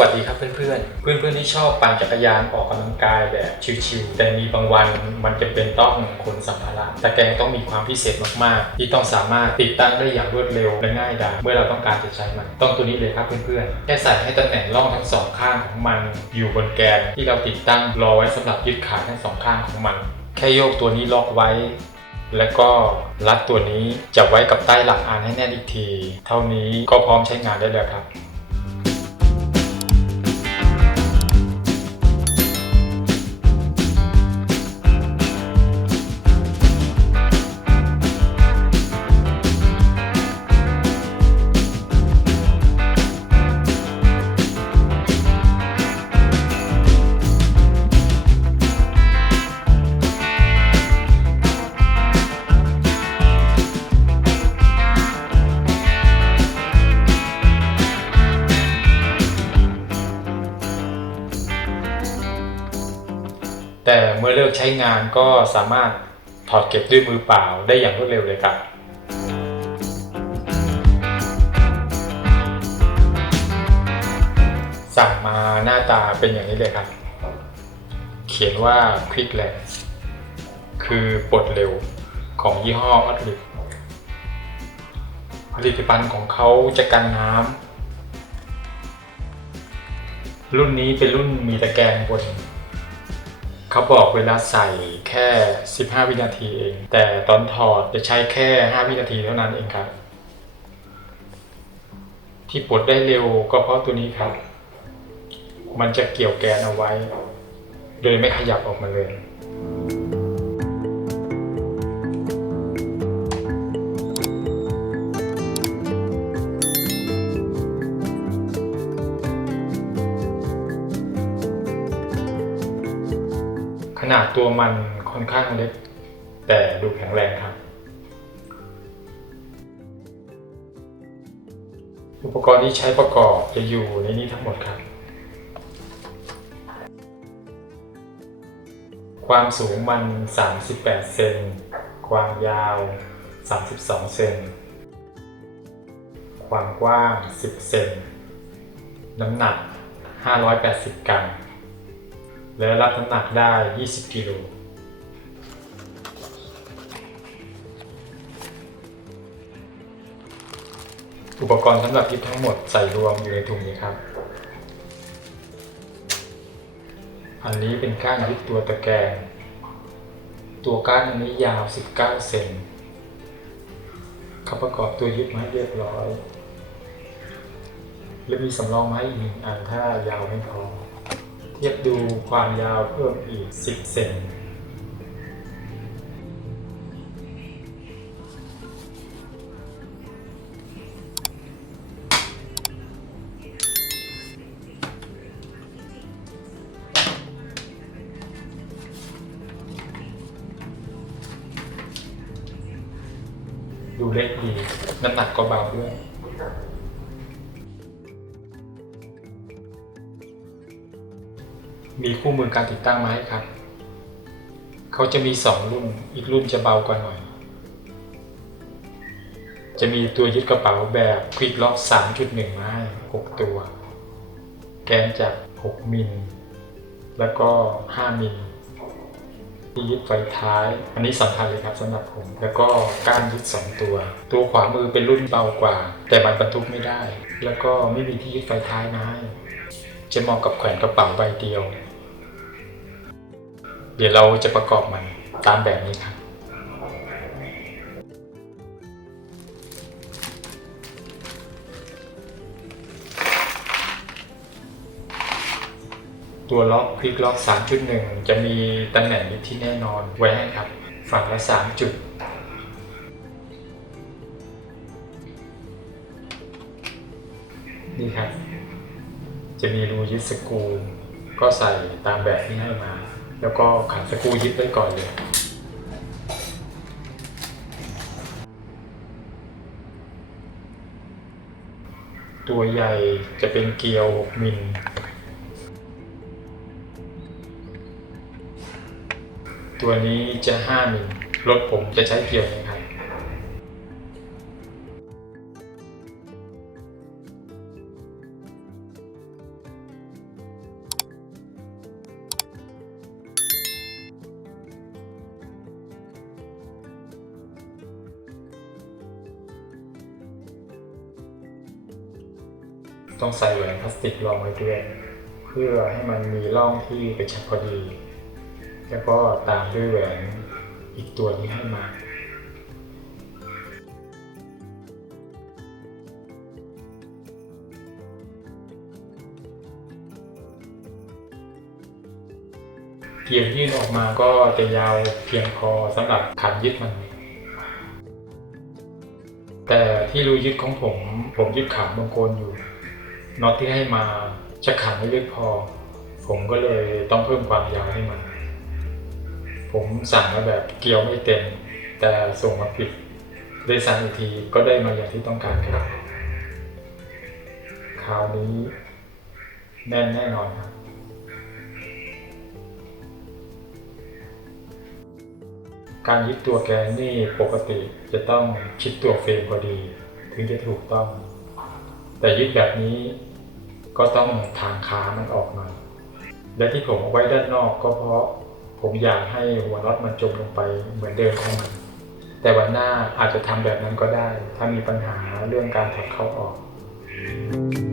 วัสดีครับเพื่อนๆ เพื่อนๆที่ชอบปั่นจักรยานออกกำลังกายแบบชิวๆแต่มีบางวันมันจะเป็นต้องขนสัมภาระตะแกรงต้องมีความพิเศษมากๆ ที่ต้องสามารถติดตั้งได้อย่างรวดเร็วและง่ายดายเมื่อเราต้องการจะใช้มัน ต้องตัวนี้เลยครับเพื่อนๆแค่ใส่ให้ตำแหน่งร่องทั้งสองข้างของมันอยู่บนแกนที่เราติดตั้งรอไว้สำหรับยึดขาทั้งสองข้างของมัน แค่โยกตัวนี้ล็อกไว้แล้วก็รัดตัวนี้จับไว้กับใต้หลังอานให้แน่นอีกที เท่านี้ก็พร้อมใช้งานได้แล้วครับ แต่เมื่อเลิกใช้งานก็สามารถถอดเก็บด้วยมือเปล่าได้อย่างรวดเร็วเลยครับ สั่งมาหน้าตาเป็นอย่างนี้เลยครับ เขียนว่า Quick l a n คือปลดเร็วของยี่ห้ออัตลิผลิตภัณฑ์ของเขาจะกันน้ำรุ่นนี้เป็นรุ่นมีตะแกรงบน เขาบอกเวลาใส่แค่ 15 วินาทีเอง แต่ตอนถอดจะใช้แค่ 5 วินาทีเท่านั้นเองครับ ที่ปลดได้เร็วก็เพราะตัวนี้ครับ มันจะเกี่ยวแกนเอาไว้ โดยไม่ขยับออกมาเลย ตัวมันค่อนข้างเล็ก แต่ดูแข็งแรงครับ อุปกรณ์ที่ใช้ประกอบจะอยู่ในนี้ทั้งหมดครับ ความสูงมัน 38 เซน ความยาว 32 เซน ความกว้าง 10 เซน น้ำหนัก 580 กรัม และรับน้ำหนักได้ 20 กิโลอุปกรณ์สำหรับยึดทั้งหมดใส่รวมอยู่ในถุงนี้ครับ อันนี้เป็นก้านยึดตัวตะแกรงตัวก้านอันนี้ยาว 19 เซนเขาประกอบตัวยึดมาเรียบร้อย และมีสำรองไม้อีกหนึ่งอันถ้ายาวไม่พอ เทียบดูความยาวเพิ่มอีก 10 เซนดูเล็กดีน้ำหนักก็เบาด้วย มีคู่มือการติดตั้งมาให้ครับ เขาจะมี 2 รุ่น อีกรุ่นจะเบากว่าหน่อย จะมีตัวยึดกระเป๋าแบบ Quick Lock 3.1 มาให้ 6 ตัว แกนจาก 6 มิล แล้วก็ 5 มิลที่ยึดไฟท้าย อันนี้สำคัญเลยครับสำหรับผม แล้วก็ก้านยึด 2 ตัว ตัวขวามือเป็นรุ่นเบากว่า แต่มันบรรทุกไม่ได้ แล้วก็ไม่มีที่ยึดไฟท้ายมาให้จะเหมาะกับแขวนกระเป๋าใบเดียว เดี๋ยวเราจะประกอบมันตามแบบนี้ครับตัวล็อกคลิกล็อก 3.1 จะมีตำแหน่งยึดที่แน่นอนไว้ให้ครับ ฝั่งละ 3 จุด นี่ครับ จะมีรูยึดสกรูก็ใส่ตามแบบที่ให้มา แล้วก็ขันสกูยึดไว้ก่อนเลยตัวใหญ่จะเป็นเกลียว 6 มิล ตัวนี้จะ 5 มิล รถผมจะใช้เกลียวนะครับ ต้องใส่แหวนพลาสติกรองไว้ด้วยเพื่อให้มันมีร่องที่กระชับพอดี แล้วก็ตามด้วยแหวนอีกตัวนี้ให้มาเกียร์ยื่นออกมาก็จะยาวเพียงพอสำหรับขันยึดมันแต่ที่รูยึดของผม ผมยึดขามบางคนอยู่ น็อตที่ให้มาจะขันไม่ลึกพอ ผมก็เลยต้องเพิ่มความยาวให้มัน ผมสั่งมาแบบเกี่ยวไม่เต็ม แต่ส่งมาผิดได้สั่งอีกทีก็ได้มาอย่างที่ต้องการครับคราวนี้แน่นแน่นอนครับการยึดตัวแกนนี่ปกติจะต้องชิดตัวเฟรมพอดี ถึงจะถูกต้อง แต่ยึดแบบนี้ก็ต้องทางขามันออกมา และที่ผมเอาไว้ด้านนอกก็เพราะผมอยากให้หัวน็อตมันจมลงไปเหมือนเดิมของมัน แต่วันหน้าอาจจะทำแบบนั้นก็ได้ ถ้ามีปัญหาเรื่องการถอดเข้าออกมา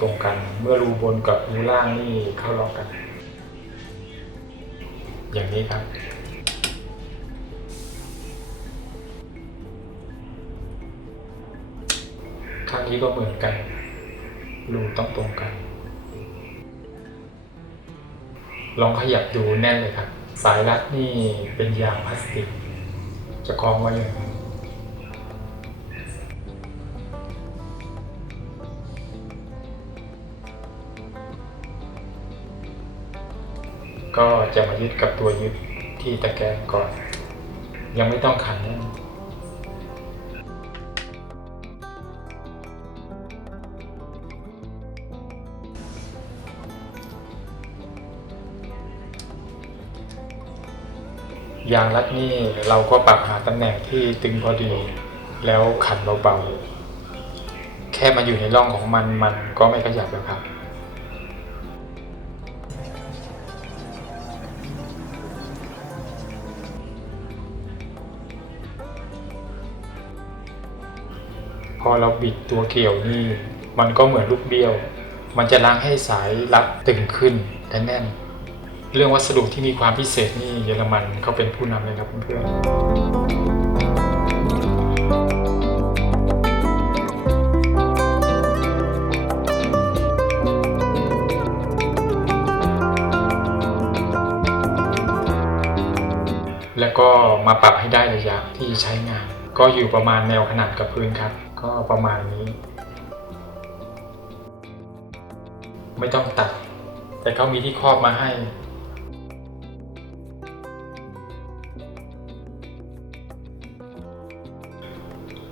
ตรงกัน เมื่อรูบนกับรูล่างนี่เข้าล็อกกัน อย่างนี้ครับ ข้างนี้ก็เหมือนกัน รูต้องตรงกัน ลองขยับดูแน่นเลยครับ สายรัดนี่เป็นยางพลาสติก จะคล้องไว้อย่างนี้ ก็จะมายึดกับตัวยึดที่ตะแกรงก่อน ยังไม่ต้องขันแน่นยางรัดนี่เราก็ปรับหาตำแหน่งที่ตึงพอดี แล้วขันเบาๆ แค่มาอยู่ในร่องของมันมันก็ไม่ขยับแล้วครับ พอเราบิดตัวเกี่ยวนี่ มันก็เหมือนลูกเบี้ยว มันจะล้างให้สายรัดตึงขึ้นและแน่น เรื่องวัสดุที่มีความพิเศษนี่เยอรมันเขาเป็นผู้นำเลยครับเพื่อนแล้วก็มาปรับให้ได้ระยะที่ใช้งาน ก็อยู่ประมาณแนวขนาดกับพื้นครับ ก็ประมาณนี้ ไม่ต้องตัด แต่เขามีที่ครอบมาให้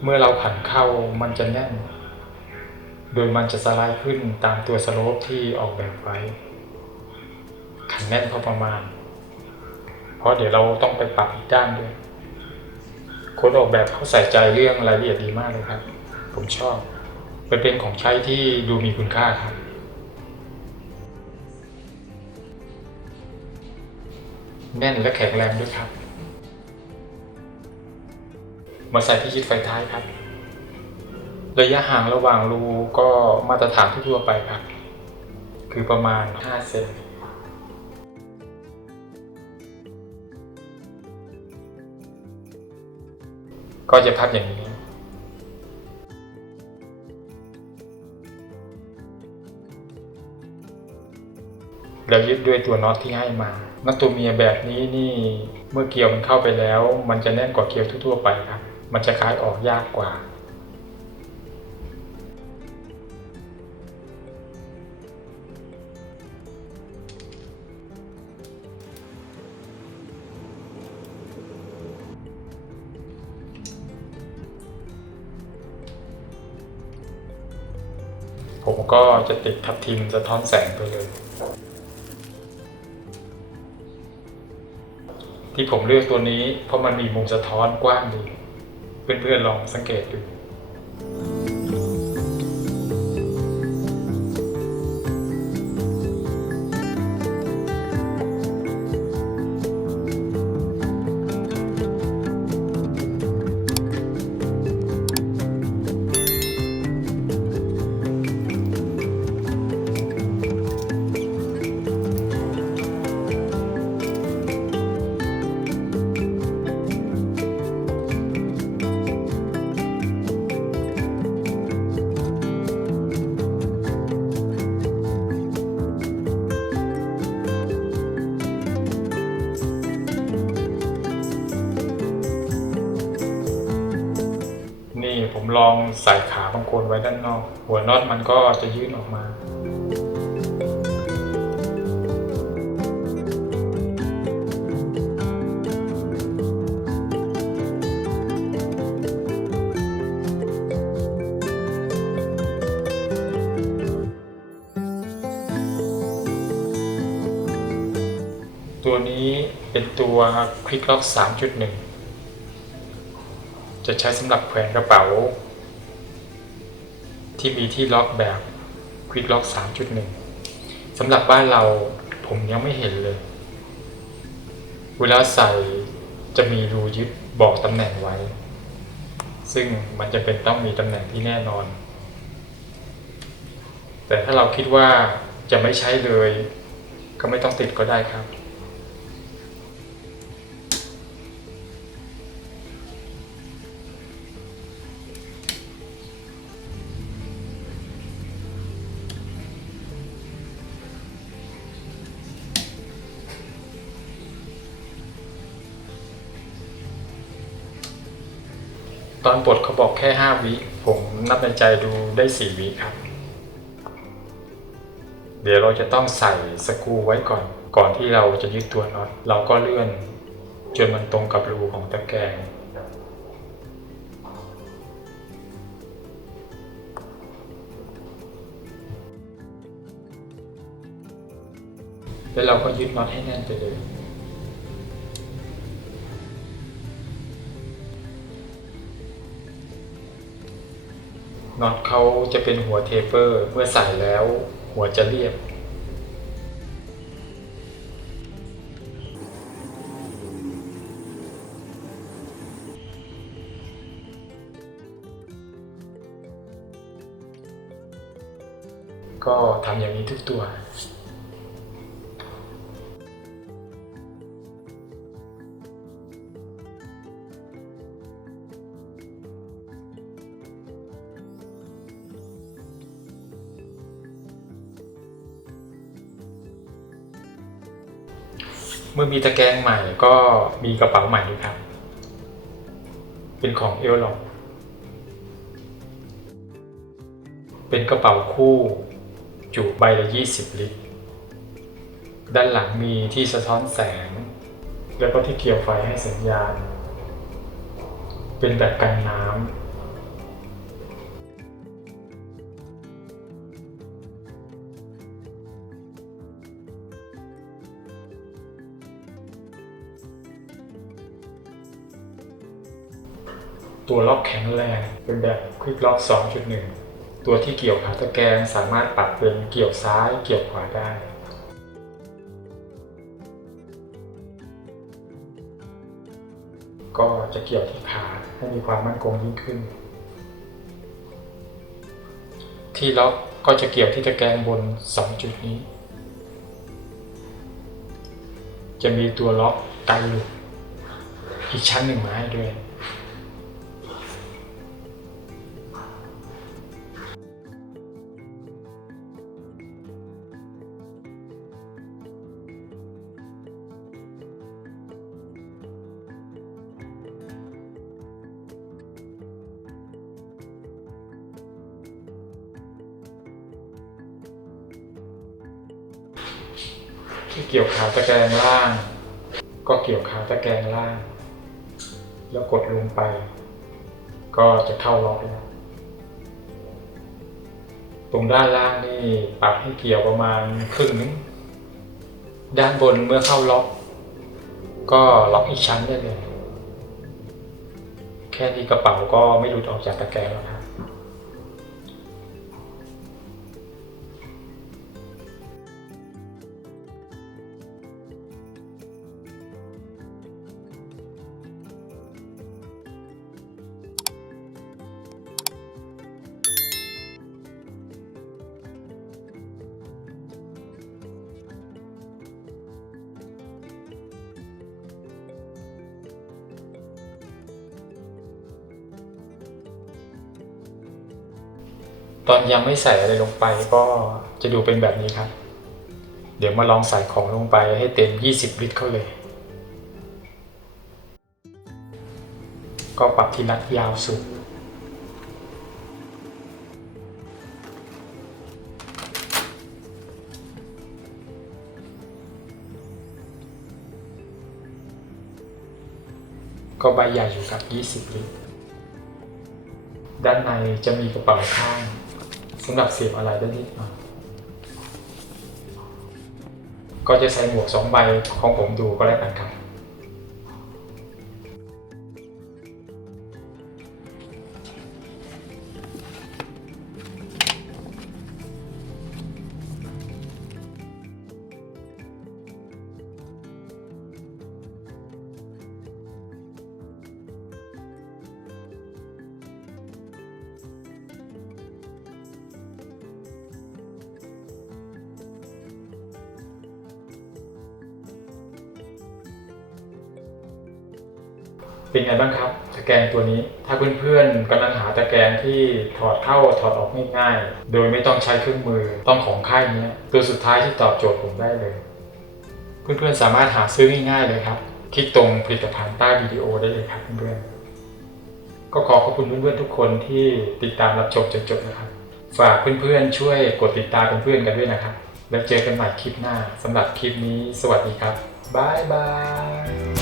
เมื่อเราผันเข้ามันจะแน่น โดยมันจะสไลด์ขึ้นตามตัวสโลปที่ออกแบบไว้ ขันแน่นพอประมาณ เพราะเดี๋ยวเราต้องไปปรับอีกด้านด้วยคนออกแบบเขาใส่ใจเรื่องรายละเอียดดีมากเลยครับ ผมชอบมันเป็นของใช้ที่ดูมีคุณค่าครับ แน่นและแข็งแรงด้วยครับมาใส่ที่ยึดไฟท้ายครับ ระยะห่างระหว่างรูก็มาตรฐานทั่วไปครับ คือประมาณ 5 เซนก็จะพับอย่างนี้ แล้วยึดด้วยตัวน็อตที่ให้มาน็อตตัวเมียแบบนี้นี่เมื่อเกลียวมันเข้าไปแล้ว มันจะแน่นกว่าเกลียวทั่วๆไปครับ มันจะคลายออกยากกว่าผมก็จะติดทับทิมสะท้อนแสงไปเลย ที่ผมเลือกตัวนี้ เพราะมันมีมุมสะท้อนกว้างดี เพื่อนๆลองสังเกตดู ใส่ขาบางคนไว้ด้านนอก หัวน็อตมันก็จะยื่นออกมาตัวนี้เป็นตัว Quick Lock 3.1 จะใช้สำหรับแขวนกระเป๋า ที่มีที่ล็อกแบบ Quick Lock 3.1สำหรับบ้านเราผมยังไม่เห็นเลย เวลาใส่จะมีรูยึดบอกตำแหน่งไว้ ซึ่งมันจะเป็นต้องมีตำแหน่งที่แน่นอน แต่ถ้าเราคิดว่าจะไม่ใช้เลย ก็ไม่ต้องติดก็ได้ครับ อนปลดเขาบอกแค่5วิผมนับในใจดูได้4วิครับ เดี๋ยวเราจะต้องใส่สกรูไว้ก่อน ก่อนที่เราจะยึดตัวน็อตเราก็เลื่อนจนมันตรงกับรูของตะแกรงแล้วเราก็ยึดน็อตให้แน่นไปเลย น็อตเขาจะเป็นหัวเทเปอร์เมื่อใส่แล้วหัวจะเรียบ ก็ทำอย่างนี้ทุกตัว มื่อมีตะแกรงใหม่ก็มีกระเป๋าใหม่ครับ เป็นของเอลลองเป็นกระเป๋าคู่ จุใบละ 20 ลิตร ด้านหลังมีที่สะท้อนแสง แล้วก็ที่เกี่ยวไฟให้สัญญาณ เป็นแบบกันน้ำ ตัวล็อกแข็งแรงเป็นแบบ Quick Lock 2.1 ตัวที่เกี่ยวขาตะแกรงสามารถปรับเป็นเกี่ยวซ้ายเกี่ยวขวาได้ก็จะเกี่ยวที่ขาให้มีความมั่นคงยิ่งขึ้น ที่ล็อกก็จะเกี่ยวที่ตะแกรงบน 2 จุดนี้ จะมีตัวล็อกกันหลุดอีกชั้นหนึ่งมาให้ด้วย กี่ยวขาตะแกรงล่าง ก็เกี่ยวขาตะแกรงล่าง แล้วกดลงไป ก็จะเข้าล็อกแล้วตรงด้านล่างนี่ปรับให้เกี่ยวประมาณครึ่งนึงด้านบนเมื่อเข้าล็อก ก็ล็อกอีกชั้นได้เลย แค่นี้กระเป๋าก็ไม่หลุดออกจากตะแกรงแล้วครับ ตอนยังไม่ใส่อะไรลงไปก็จะดูเป็นแบบนี้ครับ เดี๋ยวมาลองใส่ของลงไปให้เต็ม 20 ลิตรเข้าเลย ก็ปรับที่รัดยาวสุดก็ใบใหญ่อยู่กับ 20 ลิตร ด้านในจะมีกระเป๋าข้าง สำหรับเสียบอะไรด้นิดหน่อยก็จะใส่หมวกสองใบของผมดูก็แล้วกันครับ เป็นไงบ้างครับตะแกรงตัวนี้ ถ้าเพื่อนๆกำลังหาตะแกรงที่ถอดเข้าถอดออกง่ายๆโดยไม่ต้องใช้เครื่องมือต้องของค่ายนี้ตัวสุดท้ายที่ตอบโจทย์ผมได้เลย เพื่อนๆสามารถหาซื้อง่ายๆเลยครับ คลิกตรงผลิตภัณฑ์ใต้วิดีโอได้เลยครับเพื่อนๆก็ขอขอบคุณเพื่อนๆทุกคนที่ติดตามรับชมจนจบนะครับ ฝากเพื่อนๆช่วยกดติดตามเพื่อนๆกันด้วยนะครับ แล้วเจอกันใหม่คลิปหน้าสำหรับคลิปนี้ สวัสดีครับบ๊ายบาย